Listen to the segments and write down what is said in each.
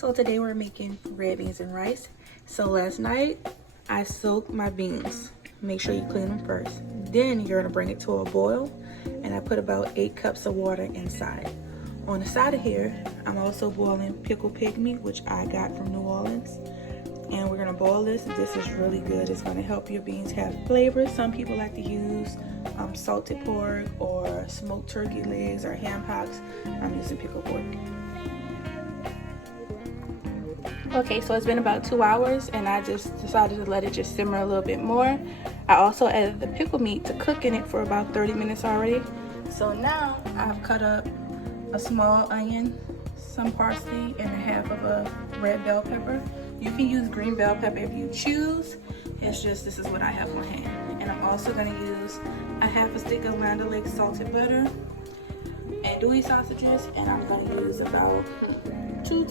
So today we're making red beans and rice. So last night I soaked my beans. Make sure you clean them first. Then you're gonna bring it to a boil, and I put about 8 cups of water inside. On the side of here, I'm also boiling pickled pig meat, which I got from New Orleans. And we're gonna boil this. This is really good. It's gonna help your beans have flavor. Some people like to use salted pork or smoked turkey legs or ham hocks. I'm using pickled pork. Okay, so it's been about 2 hours and I just decided to let it just simmer a little bit more. I also added the pickle meat to cook in it for about 30 minutes already. So now I've cut up a small onion, some parsley, and a half of a red bell pepper. You can use green bell pepper if you choose. It's just, this is what I have on hand. And I'm also gonna use a half a stick of Land O'Lakes salted butter, andouille sausages, and I'm gonna use about 2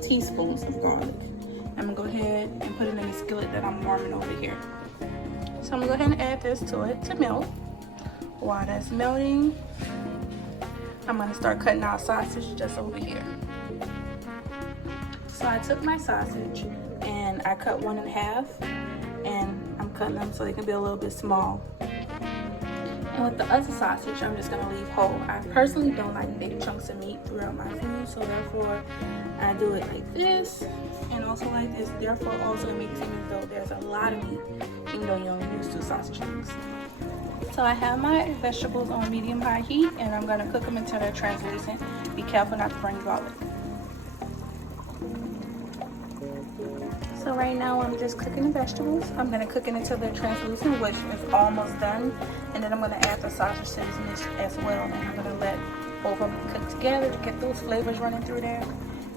teaspoons of garlic. I'm gonna go ahead and put it in the skillet that I'm warming over here. So I'm gonna go ahead and add this to it to melt. While that's melting, I'm gonna start cutting out sausage just over here. So I took my sausage and I cut one in half, and I'm cutting them so they can be a little bit small. And with the other sausage, I'm just gonna leave whole. I personally don't like big chunks of meat throughout my food, so therefore I do it like this and also like this. Therefore, also it makes it seem as though there's a lot of meat, even though you only use 2 sausage links. So I have my vegetables on medium-high heat, and I'm gonna cook them until they're translucent. Be careful not to burn garlic. So right now I'm just cooking the vegetables. I'm gonna cook it until they're translucent, which is almost done. And then I'm gonna add the sausage seasonings as well. And I'm gonna let both of them cook together to get those flavors running through there.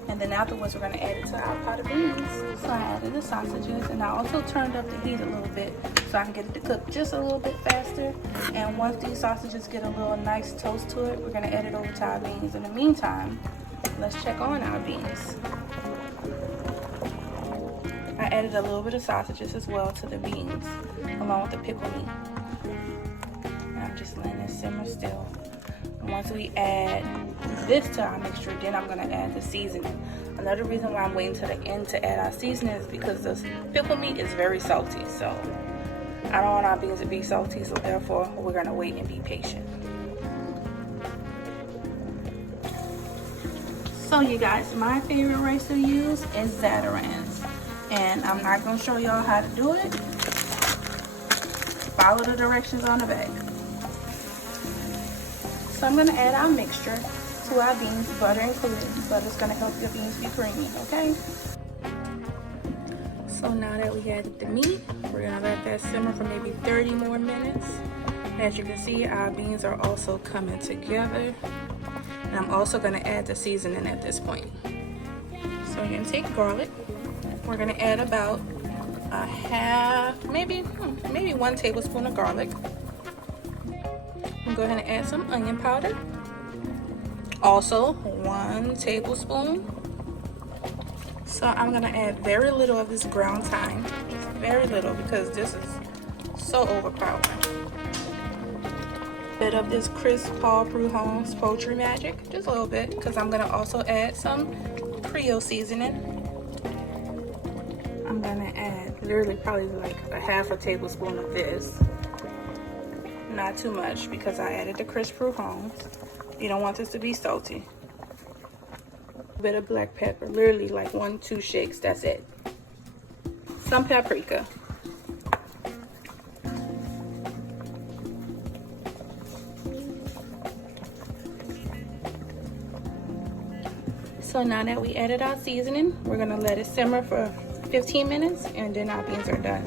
And then afterwards we're gonna add it to our pot of beans. So I added the sausages, and I also turned up the heat a little bit so I can get it to cook just a little bit faster. And once these sausages get a little nice toast to it, we're gonna add it over to our beans. In the meantime, let's check on our beans. I added a little bit of sausages as well to the beans, along with the pickle meat. And I'm just letting it simmer still. And once we add this to our mixture, then I'm gonna add the seasoning. Another reason why I'm waiting to the end to add our seasoning is because the pickle meat is very salty. So I don't want our beans to be salty, so therefore we're gonna wait and be patient. So you guys, my favorite rice to use is Zatarain's. And I'm not going to show y'all how to do it. Follow the directions on the bag. So I'm going to add our mixture to our beans, butter included. Butter's going to help your beans be creamy, okay? So now that we added the meat, we're going to let that simmer for maybe 30 more minutes. As you can see, our beans are also coming together. And I'm also going to add the seasoning at this point. So you're going to take garlic. We're gonna add about a half, maybe 1 tablespoon of garlic. I'm go ahead and add some onion powder. Also 1 tablespoon. So I'm gonna add very little of this ground thyme, very little, because this is so overpowering. A bit of this crisp Paul Prudhomme's Poultry Magic, just a little bit, because I'm gonna also add some Creole seasoning. I'm gonna add literally probably like a half a tablespoon of this. Not too much, because I added the crisp Prudhomme's. You don't want this to be salty. A bit of black pepper, literally like 1-2 shakes, that's it. Some paprika. So now that we added our seasoning, we're gonna let it simmer for 15 minutes, and then our beans are done.